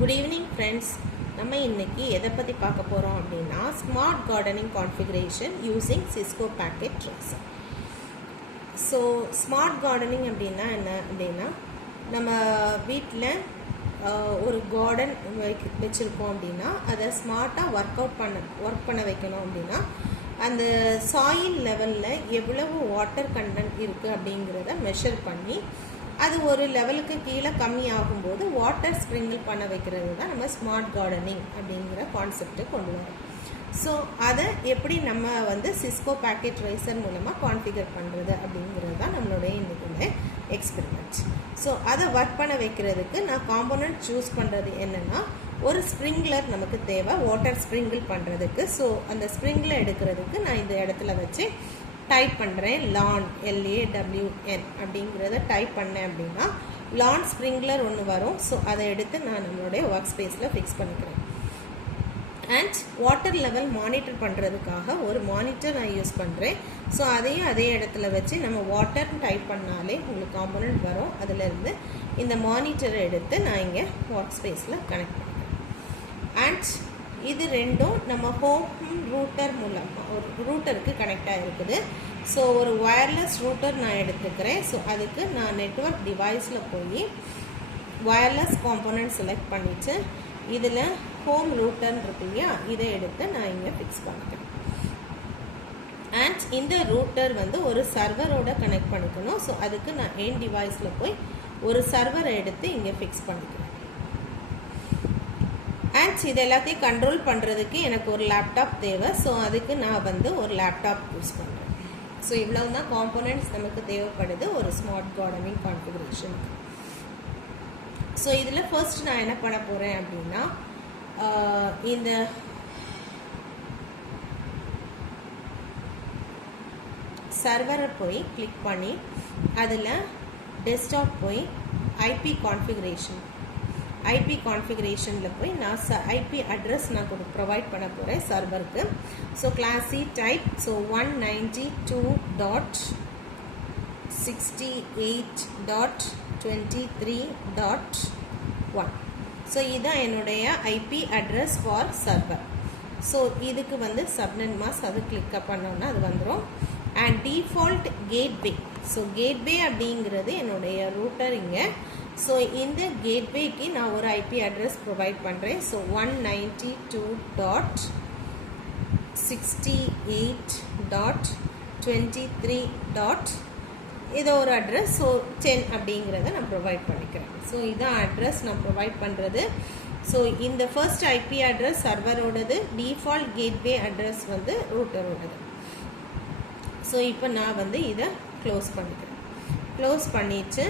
Good evening friends. நம்ம இன்னைக்கு எதை பத்தி பார்க்க போறோம் அப்படினா smart gardening configuration using Cisco packet tracer. So smart gardening அப்படின்னா என்ன அப்படின்னா நம்ம வீட்டில் ஒரு கார்டன் வச்சுருக்கோம் அப்படின்னா அதை ஸ்மார்ட்டாக ஒர்க் பண்ண வைக்கணும் அப்படின்னா அந்த சாயில் லெவலில் எவ்வளவு வாட்டர் கண்டென்ட் இருக்குது அப்படிங்கிறத மெஷர் பண்ணி அது ஒரு லெவலுக்கு கீழே கம்மி ஆகும்போது வாட்டர் ஸ்ப்ரிங்கிள் பண்ண வைக்கிறது தான் நம்ம ஸ்மார்ட் கார்டனிங் அப்படிங்கிற கான்செப்டை கொண்டு வரோம். ஸோ அதை எப்படி நம்ம சிஸ்கோ பாக்கெட் ரைசர் மூலமாக கான்ஃபிகர் பண்ணுறது அப்படிங்கிறது தான் நம்மளுடைய இன்றைக்குள்ள எக்ஸ்பெரிமெண்ட். ஸோ அதை ஒர்க் பண்ண வைக்கிறதுக்கு நான் காம்போனன்ட் சூஸ் பண்ணுறது என்னென்னா ஒரு ஸ்ப்ரிங்க்லர் நமக்கு தேவை வாட்டர் ஸ்ப்ரிங்கிள் பண்ணுறதுக்கு. ஸோ அந்த ஸ்ப்ரிங்க்லர் எடுக்கிறதுக்கு நான் இந்த இடத்துல வச்சு டைப் பண்ணுறேன் லான் LAWN அப்படிங்கிறத டைப் பண்ணேன் அப்படின்னா லான் ஸ்ப்ரிங்க்லர் ஒன்று வரும். ஸோ அதை எடுத்து நான் நம்மளுடைய ஒர்க் ஸ்பேஸில் ஃபிக்ஸ் பண்ணிக்கிறேன். அண்ட் வாட்டர் லெவல் மானிட்டர் பண்ணுறதுக்காக ஒரு மானிட்டர் நான் யூஸ் பண்ணுறேன். ஸோ அதையும் அதே இடத்துல வச்சு நம்ம வாட்டர்னு டைப் பண்ணாலே உங்களுக்கு காம்போனன்ட் வரும். அதிலேருந்து இந்த மானிட்டரை எடுத்து நான் இங்கே ஒர்க் ஸ்பேஸில் கனெக்ட் பண்ணுறேன். அண்ட் இது ரெண்டும் நம்ம ஹோம் ரூட்டர் மூலமாக ஒரு ரூட்டருக்கு கனெக்ட் ஆகிருக்குது. ஸோ ஒரு வயர்லெஸ் ரூட்டர் நான் எடுத்துக்கிறேன். ஸோ அதுக்கு நான் நெட்வொர்க் டிவைஸில் போய் வயர்லெஸ் காம்போனன்ட் செலக்ட் பண்ணிவிட்டு இதில் ஹோம் ரூட்டர்னு இருக்கு இல்லையா, இதை எடுத்து நான் இங்கே ஃபிக்ஸ் பண்ணிக்கிறேன். அண்ட் இந்த ரூட்டர் ஒரு சர்வரோட கனெக்ட் பண்ணிக்கணும். ஸோ அதுக்கு நான் என் டிவைஸில் போய் ஒரு சர்வரை எடுத்து இங்கே ஃபிக்ஸ் பண்ணிக்கிறேன். அண்ட் இது எல்லாத்தையும் கண்ட்ரோல் பண்ணுறதுக்கு எனக்கு ஒரு லேப்டாப் தேவை. ஸோ அதுக்கு நான் ஒரு லேப்டாப் யூஸ் பண்ணுறேன். ஸோ இவ்வளவு தான் காம்போனன்ட்ஸ் நமக்கு தேவைப்படுது ஒரு ஸ்மார்ட் கார்டனிங் கான்ஃபிகரேஷனுக்கு. ஸோ இதில் ஃபர்ஸ்ட் நான் என்ன பண்ண போகிறேன் அப்படின்னா இந்த சர்வரை போய் கிளிக் பண்ணி அதில் டெஸ்க்டாப் போய் ஐபி கான்ஃபிகரேஷனில் போய் நான் ஐபி அட்ரஸ் நான் ப்ரொவைட் பண்ண போகிறேன் சர்வருக்கு. So class C type. So 192.68.23.1. So இதுதான் என்னுடைய IP address for server. So இதுக்கு சப்நெட் மாஸ்க் அது கிளிக் பண்ணோன்னா அது வந்துடும். And default gateway. So gateway அப்படிங்கிறது என்னுடைய ரூட்டர் இங்கே. ஸோ இந்த கேட்வேக்கு நான் ஒரு ஐபி அட்ரஸ் ப்ரொவைட் பண்ணுறேன். ஸோ 192.68.23. இது ஒரு அட்ரஸ். ஸோ 10 அப்படிங்கிறத நான் ப்ரொவைட் பண்ணிக்கிறேன். ஸோ இதான் அட்ரஸ் நான் ப்ரொவைட் பண்ணுறது. ஸோ இந்த ஃபர்ஸ்ட் ஐபி அட்ரஸ் சர்வரோடது, டிஃபால்ட் கேட்வே அட்ரஸ் ரூட்டரோடது. ஸோ இப்போ நான் இதை க்ளோஸ் பண்ணிக்கிறேன். க்ளோஸ் பண்ணிவிட்டு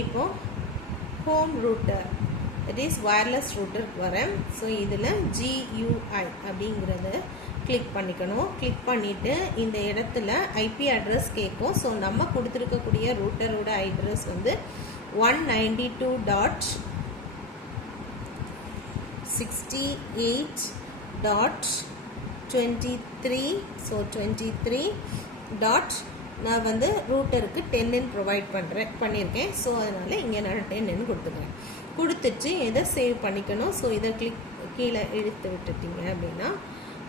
இப்போது home router it is wireless ரூட்டருக்கு வரேன். ஸோ இதில் GUI அப்படிங்கிறத கிளிக் பண்ணிக்கணும். கிளிக் பண்ணிவிட்டு இந்த இடத்துல ஐபி அட்ரஸ் கேட்கும். ஸோ நம்ம கொடுத்துருக்கக்கூடிய ரூட்டரோட அட்ரஸ் 192.68.23. ஸோ 23. நான் ரூட்டருக்கு 10 ப்ரொவைட் பண்ணியிருக்கேன். ஸோ அதனால் இங்கே நான் 10 கொடுத்துக்கிறேன். கொடுத்துட்டு இதை சேவ் பண்ணிக்கணும். ஸோ இதை கீழே இழுத்து விட்டுட்டீங்க அப்படின்னா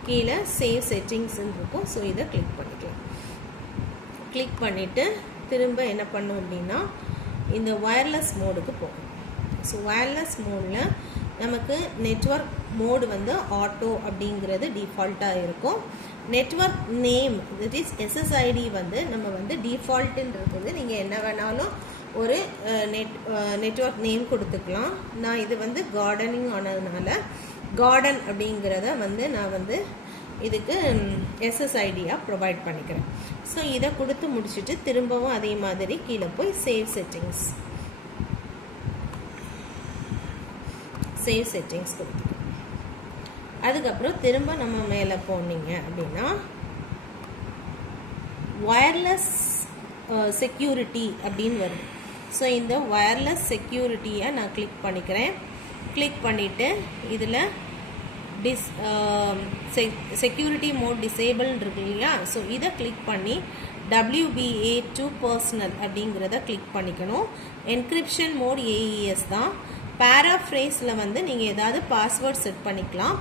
கீழே சேவ் செட்டிங்ஸ்ன்னு இருக்கும். ஸோ இதை கிளிக் பண்ணிக்கலாம். கிளிக் பண்ணிவிட்டு திரும்ப என்ன பண்ணும் அப்படின்னா இந்த வயர்லெஸ் மோடுக்கு போகும். ஸோ வயர்லெஸ் மோடில் நமக்கு நெட்வொர்க் மோடு ஆட்டோ அப்படிங்கிறது டிஃபால்ட்டாக இருக்கும். Network name that is SSID நம்ம டிஃபால்ட்டுன்னு இருக்குது. நீங்கள் என்ன வேணாலும் ஒரு நெட்வொர்க் நேம் கொடுத்துக்கலாம். நான் இது கார்டனிங் ஆனதுனால கார்டன் அப்படிங்கிறத நான் இதுக்கு SSID-யாக ப்ரொவைட் பண்ணிக்கிறேன். ஸோ இதை கொடுத்து முடிச்சுட்டு திரும்பவும் அதே மாதிரி கீழே போய் சேவ் செட்டிங்ஸ் கொடுத்துக்கிறேன். அதுக்கப்புறம் திரும்ப நம்ம மேலே போனீங்க அப்படின்னா வயர்லெஸ் செக்யூரிட்டி அப்படின்னு வருது. ஸோ இந்த வயர்லெஸ் செக்யூரிட்டியை நான் கிளிக் பண்ணிக்கிறேன். கிளிக் பண்ணிவிட்டு இதில் செக்யூரிட்டி மோட் டிசேபிள்னு இருக்கு இல்லையா. ஸோ இதை கிளிக் பண்ணி WBA2 பர்சனல் அப்படிங்கிறத கிளிக் பண்ணிக்கணும். என்கிரிப்ஷன் மோட் AES தான். பேராஃப்ரேஸில் வந்து நீங்கள் ஏதாவது பாஸ்வேர்ட் செட் பண்ணிக்கலாம்.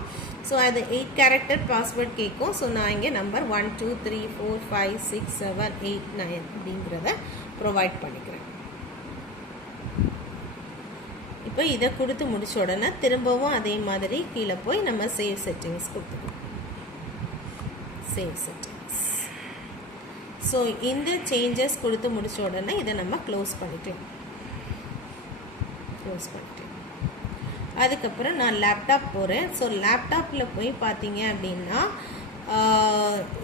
ஸோ அது 8 கேரக்டர் பாஸ்வேர்ட் கேட்கும். ஸோ நான் இங்கே நம்பர் 1 2 3 4 5 6 7 8 9 அப்படிங்கிறத ப்ரொவைட் பண்ணிக்கிறேன். இப்போ இதை கொடுத்து முடிச்ச உடனே திரும்பவும் அதே மாதிரி கீழே போய் நம்ம சேவ் செட்டிங்ஸ் கொடுத்துக்கலாம். Save settings. ஸோ இந்த சேஞ்சஸ் கொடுத்து முடிச்ச உடனே இதை நம்ம க்ளோஸ் பண்ணிக்கலாம். க்ளோஸ் பண்ணிக்கலாம். அதுக்கப்புறம் நான் லேப்டாப் போகிறேன். ஸோ லேப்டாப்பில் போய் பார்த்தீங்க அப்படின்னா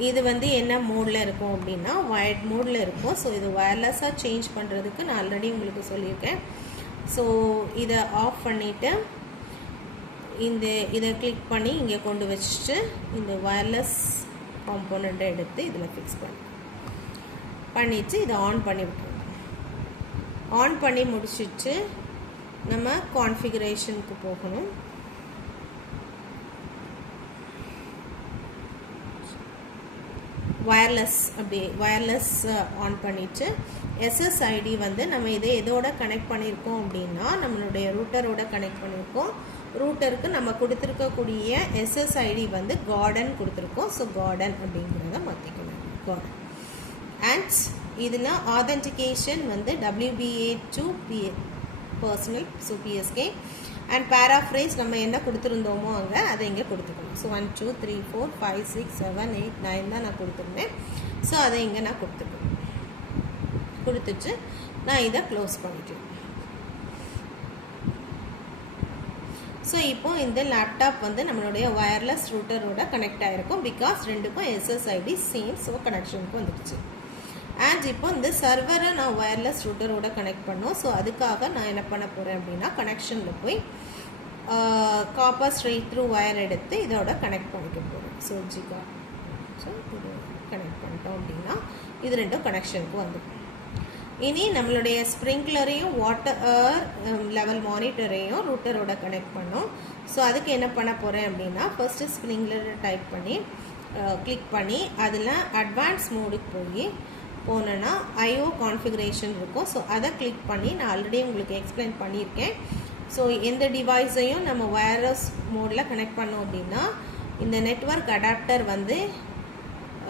இது வந்து என்ன மோடில் இருக்கும் அப்படின்னா வயர்ட் மோடில் இருக்கும். ஸோ இது வயர்லெஸ்ஸாக சேஞ்ச் பண்ணுறதுக்கு நான் ஆல்ரெடி உங்களுக்கு சொல்லியிருக்கேன். ஸோ இதை ஆஃப் பண்ணிவிட்டு இதை கிளிக் பண்ணி இங்கே கொண்டு வச்சுட்டு இந்த வயர்லெஸ் காம்போனண்ட்டை எடுத்து இதில் ஃபிக்ஸ் பண்ணிவிட்டு இதை ஆன் பண்ணி விட்டுருவோம். ஆன் பண்ணி முடிச்சுட்டு நம்ம கான்ஃபிகரேஷனுக்கு போகணும். வயர்லெஸ் ஆன் பண்ணிவிட்டு SSID வந்து நம்ம இதை எதோட கனெக்ட் பண்ணியிருக்கோம் அப்படின்னா நம்மளுடைய ரூட்டரோட கனெக்ட் பண்ணியிருக்கோம். ரூட்டருக்கு நம்ம கொடுத்துருக்கக்கூடிய SSID வந்து கார்டன் கொடுத்துருக்கோம். ஸோ கார்டன் அப்படிங்கிறத மாற்றிக்கணும். கார்டன் அண்ட் இதில் ஆதென்டிகேஷன் வந்து WBA2 personal, so PSK, and paraphrase நம்ம என்ன கொடுத்துருந்தோமோ அங்கே அதை இங்கே கொடுத்துக்கணும். ஸோ 1 2 3 4 5 6 7 8 9 தான் நான் கொடுத்துருந்தேன். ஸோ அதை இங்கே நான் கொடுத்துட்டு நான் இதை க்ளோஸ் பண்ணிட்டேன். ஸோ இப்போ இந்த லேப்டாப் வந்து நம்மளுடைய வயர்லெஸ் ரூட்டரோட கனெக்ட் ஆகிருக்கும். பிகாஸ் ரெண்டுக்கும் SSID சேம். ஸோ கனெக்ஷனுக்கு வந்துடுச்சு. அண்ட் இப்போ இந்த சர்வரை நான் வயர்லெஸ் ரூட்டரோட கனெக்ட் பண்ணோம். ஸோ அதுக்காக நான் என்ன பண்ண போகிறேன் அப்படின்னா கனெக்ஷனில் போய் காப்பர் ஸ்ட்ரெயிட் த்ரூ வயர் எடுத்து இதோட கனெக்ட் பண்ணிக்க போகிறேன். ஸோ இது கனெக்ட் பண்ணிட்டோம் அப்படின்னா இது ரெண்டும் கனெக்ஷனுக்கு வந்துடும். இனி நம்மளுடைய ஸ்ப்ரிங்க்லரையும் வாட்டர் லெவல் மானிட்டரையும் ரூட்டரோட கனெக்ட் பண்ணோம். ஸோ அதுக்கு என்ன பண்ண போகிறேன் அப்படின்னா ஃபஸ்ட்டு ஸ்ப்ரிங்க்லரை டைப் பண்ணி கிளிக் பண்ணி அதில் அட்வான்ஸ் மோடுக்கு போனோன்னா IO கான்ஃபிகரேஷன் இருக்கும். ஸோ அதை கிளிக் பண்ணி நான் ஆல்ரெடி உங்களுக்கு எக்ஸ்பிளைன் பண்ணியிருக்கேன். ஸோ எந்த டிவைஸையும் நம்ம வயர்லெஸ் மோடில் கனெக்ட் பண்ணோம் அப்படின்னா இந்த நெட்வொர்க் அடாப்டர் வந்து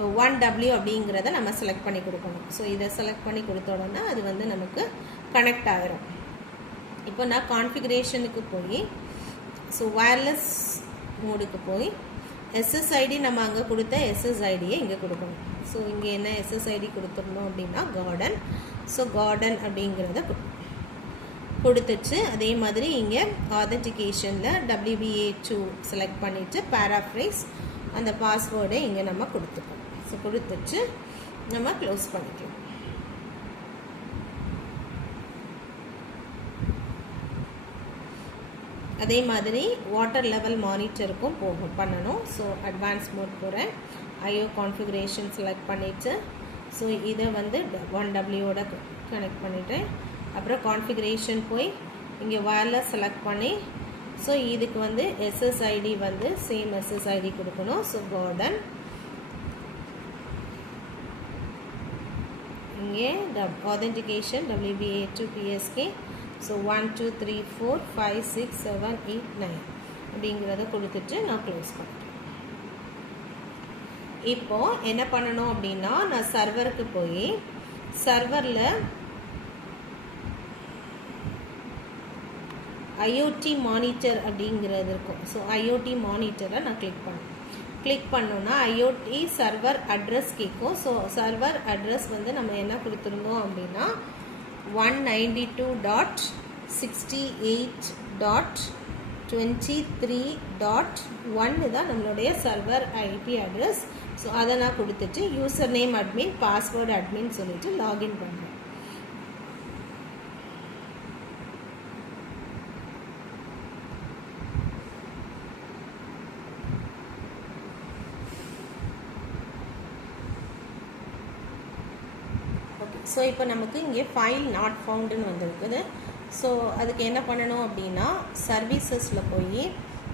1W அப்படிங்கிறத நம்ம செலக்ட் பண்ணி கொடுக்கணும். ஸோ இதை செலக்ட் பண்ணி கொடுத்தோன்னா அது வந்து நமக்கு கனெக்ட் ஆகிரும். இப்போ நான் கான்ஃபிகரேஷனுக்கு போய் ஸோ வயர்லெஸ் மோடுக்கு போய் SSID நம்ம அங்கே கொடுத்த SSIDயை இங்கே கொடுக்கணும். ஸோ இங்கே என்ன SSID கொடுத்துருந்தோம் அப்படின்னா கார்டன். ஸோ கார்டன் அப்படிங்கிறத கொடுத்துச்சு. அதே மாதிரி இங்கே ஆதென்டிகேஷனில் WBA2 செலக்ட் பண்ணிவிட்டு பேராஃப்ரேஸ் அந்த பாஸ்வேர்டை இங்கே நம்ம கொடுத்துக்கணும். ஸோ கொடுத்துட்டு நம்ம க்ளோஸ் பண்ணிக்கலாம். அதே மாதிரி வாட்டர் லெவல் மானிட்டருக்கும் பண்ணணும். ஸோ அட்வான்ஸ் மோட் போகிறேன். IO கான்ஃபிகரேஷன் செலக்ட் பண்ணிவிட்டு ஸோ இதை வந்து 1Wோட கனெக்ட் பண்ணிவிட்டேன். அப்புறம் கான்ஃபிகரேஷன் போய் இங்கே வயர்லெஸ் செலக்ட் பண்ணி ஸோ இதுக்கு வந்து SSID வந்து சேம் SSID கொடுக்கணும். ஸோ கார்டன் இங்கே ஆதென்டிகேஷன் WBA2 PSK. ஸோ 1 2 3 4 5 6 7 8 9 அப்படிங்கிறத கொடுத்துட்டு நான் க்ளோஸ் பண்ணிட்டேன். இப்போது என்ன பண்ணணும் அப்படின்னா நான் சர்வருக்கு போய் சர்வரில் IoT மானிட்டர் அப்படிங்கிறது இருக்கும். ஸோ IoT மானிட்டரை நான் கிளிக் பண்ணோன்னா IoT சர்வர் அட்ரஸ் கேட்கும். ஸோ சர்வர் அட்ரஸ் வந்து நம்ம என்ன கொடுத்துருந்தோம் அப்படின்னா 192.68.23.1 தான் நம்மளுடைய சர்வர் IP அட்ரஸ். ஸோ அதை நான் கொடுத்துட்டு user name admin password admin சொல்லிட்டு லாகின் பண்ணுறேன். ஸோ இப்போ நமக்கு இங்கே ஃபைல் நாட் ஃபவுண்டுன்னு வந்துருக்குது. ஸோ அதுக்கு என்ன பண்ணணும் அப்படின்னா சர்வீசஸில் போய்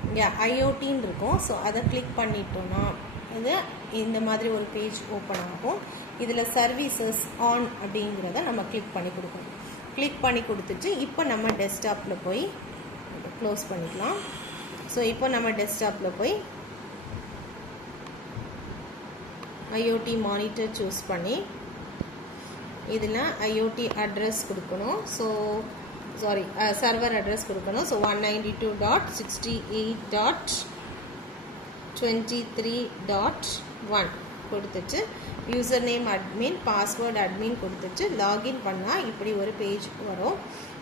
இங்கே IoTன்னு இருக்கும். ஸோ அதை கிளிக் பண்ணிட்டோன்னா இது இந்த மாதிரி ஒரு பேஜ் ஓப்பன் ஆகும். இதில் சர்வீசஸ் ஆன் அப்படிங்கிறத நம்ம கிளிக் பண்ணி கொடுக்கணும். கிளிக் பண்ணி கொடுத்துட்டு இப்போ நம்ம டெஸ்க்டாப்பில் போய் க்ளோஸ் பண்ணிக்கலாம். ஸோ இப்போ நம்ம டெஸ்க்டாப்பில் போய் IoT மானிட்டர் சூஸ் பண்ணி இதில் IoT அட்ரஸ் கொடுக்கணும். ஸோ சர்வர் அட்ரஸ் கொடுக்கணும். ஸோ 192.68.23.1 கொடுத்துட்டு user name admin, password admin கொடுத்துட்டு லாகின் பண்ணால் இப்படி ஒரு பேஜ் வரும்.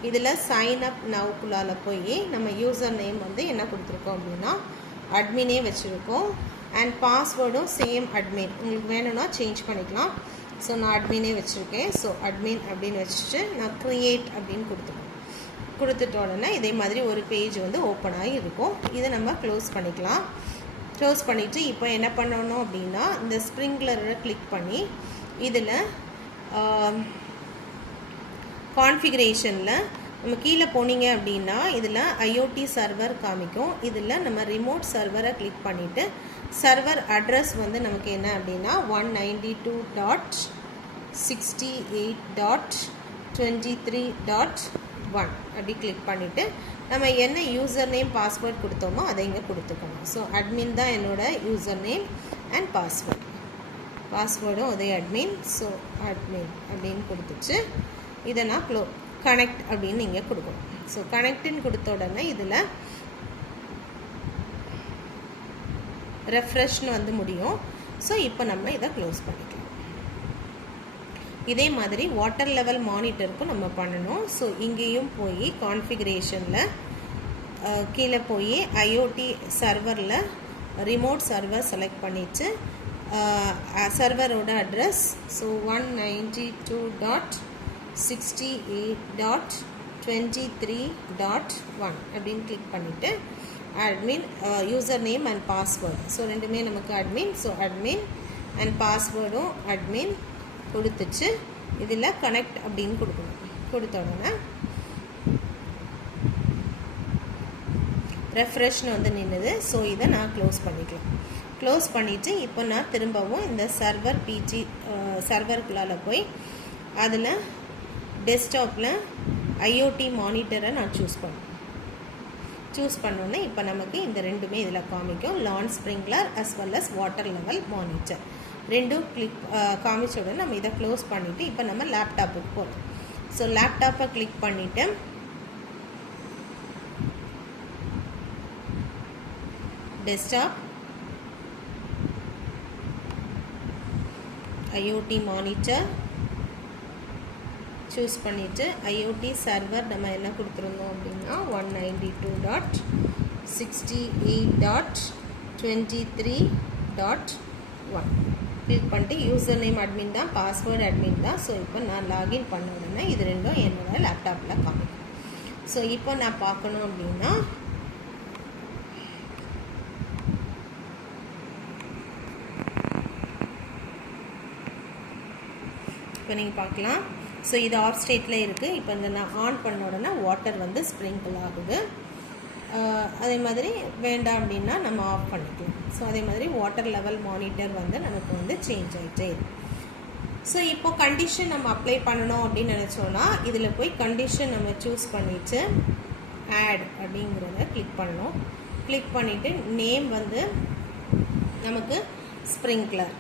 இதில் சைன் அப் நவுக்குள்ளால் போய் நம்ம யூசர் நேம் வந்து என்ன கொடுத்துருக்கோம் அப்படின்னா அட்மினே வச்சுருக்கோம். அண்ட் பாஸ்வேர்டும் சேம் அட்மின், உங்களுக்கு வேணும்னா சேஞ்ச் பண்ணிக்கலாம். ஸோ நான் அட்மினே வச்சுருக்கேன். ஸோ அட்மின் அப்படின்னு வச்சுட்டு நான் க்ரியேட் அப்படின்னு கொடுத்துட்ட உடனே இதே மாதிரி ஒரு பேஜ் வந்து ஓப்பன் ஆகி இருக்கும். இதை நம்ம க்ளோஸ் பண்ணிக்கலாம். க்ளோஸ் பண்ணிவிட்டு இப்போ என்ன பண்ணணும் அப்படின்னா இந்த ஸ்ப்ரிங்க்லரை கிளிக் பண்ணி இதில் கான்ஃபிகரேஷனில் நம்ம கீழே போனீங்க அப்படின்னா இதில் IoT சர்வர் காமிக்கும். இதில் நம்ம ரிமோட் சர்வரை கிளிக் பண்ணிவிட்டு சர்வர் அட்ரஸ் வந்து நமக்கு என்ன அப்படின்னா 192.68.23.1 அப்படி கிளிக் பண்ணிவிட்டு நம்ம என்ன யூசர் நேம் பாஸ்வேர்ட் கொடுத்தோமோ அதை இங்கே கொடுத்துக்கணும். ஸோ அட்மின் தான் என்னோட யூசர் நேம் அண்ட் பாஸ்வேர்டும் அதே அட்மின். ஸோ அட்மின் அப்படின்னு கொடுத்துச்சு. இதை நான் கனெக்ட் அப்படின்னு நீங்கள் கொடுக்கணும். ஸோ கனெக்ட்னு கொடுத்த உடனே இதில் ரெஃப்ரெஷ்னு வந்து முடியும். ஸோ இப்போ நம்ம இதை க்ளோஸ் பண்ணிக்கலாம். இதே மாதிரி வாட்டர் லெவல் மானிட்டருக்கும் நம்ம பண்ணணும். ஸோ இங்கேயும் போய் கான்ஃபிகரேஷனில் கீழே போய் IoT சர்வரில் ரிமோட் சர்வர் செலக்ட் பண்ணிவிட்டு சர்வரோட அட்ரஸ் ஸோ 192.68.23.1 அப்படின்னு கிளிக் பண்ணிவிட்டு admin user name and password, so ரெண்டுமே நமக்கு அட்மின். ஸோ அட்மின் அண்ட் பாஸ்வேர்டும் அட்மின் கொடுத்துச்சு. இதில் கனெக்ட் அப்படின்னு கொடுக்கணும். கொடுத்த உடனே ரெஃப்ரெஷ்னு வந்து நின்றுது. ஸோ இதை நான் க்ளோஸ் பண்ணிக்கலாம். க்ளோஸ் பண்ணிவிட்டு இப்போ நான் திரும்பவும் இந்த சர்வருக்குள்ளால் போய் அதில் டெஸ்க்டாப்பில் IoT மானிட்டரை நான் சூஸ் பண்ணோன்னே இப்போ நமக்கு இந்த ரெண்டுமே இதில் காமிக்கும். Lawn sprinkler as well as water level monitor ரெண்டும் காமிச்ச உடனே நம்ம இதை க்ளோஸ் பண்ணிவிட்டு இப்போ நம்ம லேப்டாப்புக்கு போகிறோம். ஸோ லேப்டாப்பை கிளிக் பண்ணிவிட்டு டெஸ்க்டாப் IoT மானிட்டர் சூஸ் பண்ணிவிட்டு IoT சர்வர் நம்ம என்ன கொடுத்துருந்தோம் அப்படின்னா 192.68.23.1 கிளிக் பண்ணிட்டு யூசர் நேம் அட்மின் தான், பாஸ்வேர்டு அட்மின் தான். ஸோ இப்போ நான் லாகின் பண்ண உடனே இது ரெண்டும் என்னோட லேப்டாப்பில் காமிக்கும். ஸோ இப்போ நான் பார்க்கணும் அப்படின்னா இப்போ நீங்கள் பார்க்கலாம். ஸோ இது ஆஃப் ஸ்டேட்டில் இருக்குது. இப்போ இந்த நான் ஆன் பண்ண உடனே வாட்டர் வந்து ஸ்ப்ரிங்கிள் ஆகுது. அதே மாதிரி வேண்டாம் அப்படின்னா நம்ம ஆஃப் பண்ணிக்கலாம். ஸோ அதே மாதிரி வாட்டர் லெவல் மானிட்டர் வந்து நமக்கு வந்து சேஞ்ச் ஆகிட்டே இருக்குது. ஸோ இப்போ கண்டிஷன் நம்ம அப்ளை பண்ணணும் அப்படின்னு நினச்சோன்னா இதில் போய் கண்டிஷன் நம்ம சூஸ் பண்ணிவிட்டு ஆட் அப்படிங்கிறத கிளிக் பண்ணணும். கிளிக் பண்ணிவிட்டு நேம் வந்து நமக்கு sprinkler,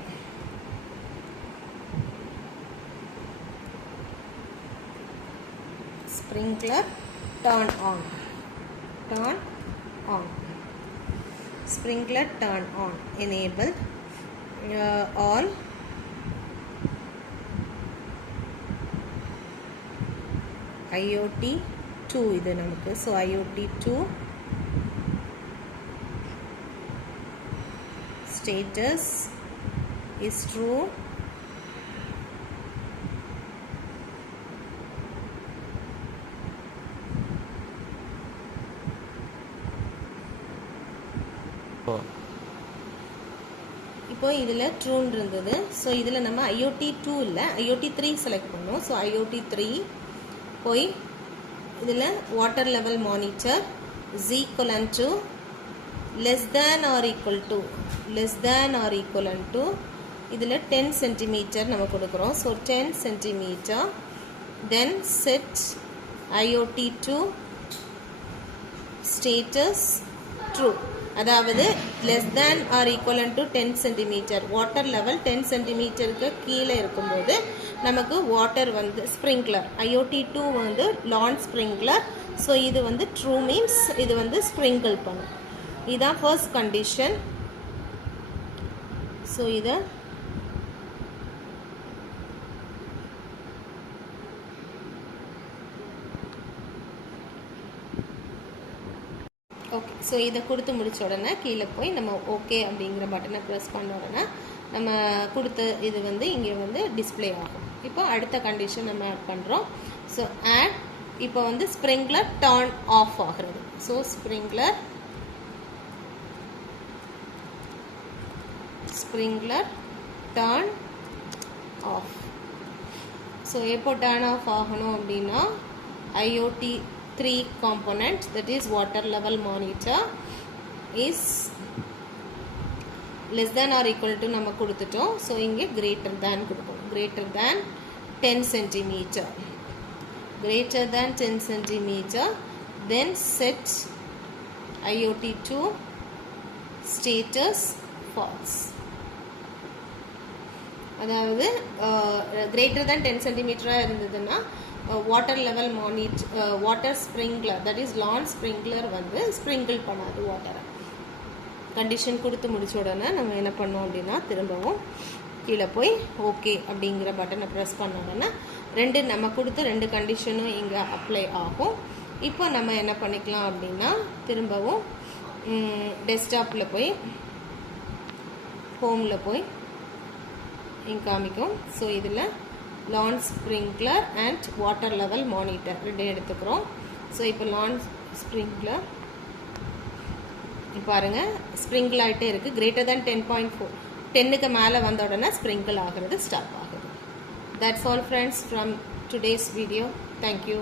turn on, sprinkler turn on, enabled, all IoT 2 இது நமக்கு. So IoT 2 status is true. இப்போ இதில் ட்ரூன்னு இருந்தது. ஸோ இதில் நம்ம IoT 2 இல்லை IoT 3 செலக்ட் பண்ணோம். ஸோ IoT 3 போய் இதில் water level monitor is equivalent to less than or equal to இதில் 10 centimeter நம்ம கொடுக்குறோம். So 10 centimeter. Then set IoT 2 status true, அதாவது less than or equivalent to 10 centimetre, water level 10 சென்டிமீட்டருக்கு கீழே இருக்கும்போது நமக்கு வாட்டர் வந்து ஸ்ப்ரிங்க்லர், IoT2 வந்து லான் ஸ்ப்ரிங்க்லர். ஸோ இது வந்து ட்ரூ மீன்ஸ் இது வந்து ஸ்ப்ரிங்கிள் பண்ணும். இதுதான் ஃபர்ஸ்ட் கண்டிஷன். ஸோ இதை ஓகே. ஸோ இதை கொடுத்து முடிச்ச உடனே கீழே போய் நம்ம ஓகே அப்படிங்கிற பட்டனை ப்ரெஸ் பண்ண உடனே நம்ம கொடுத்த இது வந்து இங்கே வந்து டிஸ்பிளே ஆகும். இப்போ அடுத்த கண்டிஷன் நம்ம ஆட் பண்ணுறோம். ஸோ ஆட், இப்போ வந்து ஸ்ப்ரிங்க்லர் டர்ன் ஆஃப் ஆகிறது. So sprinkler turn of. So எப்போ டர்ன் ஆஃப் ஆகணும் அப்படின்னா IoT3 component, that is water level monitor, is less than or equal to நம்ம கொடுத்துட்டோம். ஸோ இங்கே greater than கொடுக்கணும். greater than 10 centimeter, greater than 10 centimeter. Then set IoT2 status false. அதாவது greater than 10 சென்டிமீட்டராக இருந்ததுன்னா water level water sprinkler, that is lawn sprinkler வந்து sprinkle பண்ணாது வாட்டரை. கண்டிஷன் கொடுத்து முடிச்ச உடனே நம்ம என்ன பண்ணோம் அப்படின்னா திரும்பவும் கீழே போய் ஓகே அப்படிங்கிற பட்டனை ப்ரெஸ் பண்ண உடனே நம்ம கொடுத்த 2 கண்டிஷனும் இங்கே அப்ளை ஆகும். இப்போ நம்ம என்ன பண்ணிக்கலாம் அப்படின்னா திரும்பவும் டெஸ்க்டாப்பில் போய் ஹோமில் போய் இங்கே காமிக்கும். ஸோ இதில் lawn sprinkler and water level monitor 2 எடுத்துக்கிறோம். ஸோ இப்போ லான் ஸ்ப்ரிங்க்லர் பாருங்கள் ஸ்ப்ரிங்கிள் ஆகிட்டே இருக்குது. greater than 10.4, 10க்கு மேலே வந்த உடனே ஸ்ப்ரிங்கிள் ஆகிறது ஸ்டாப் ஆகுது. That's all friends from today's video. Thank you.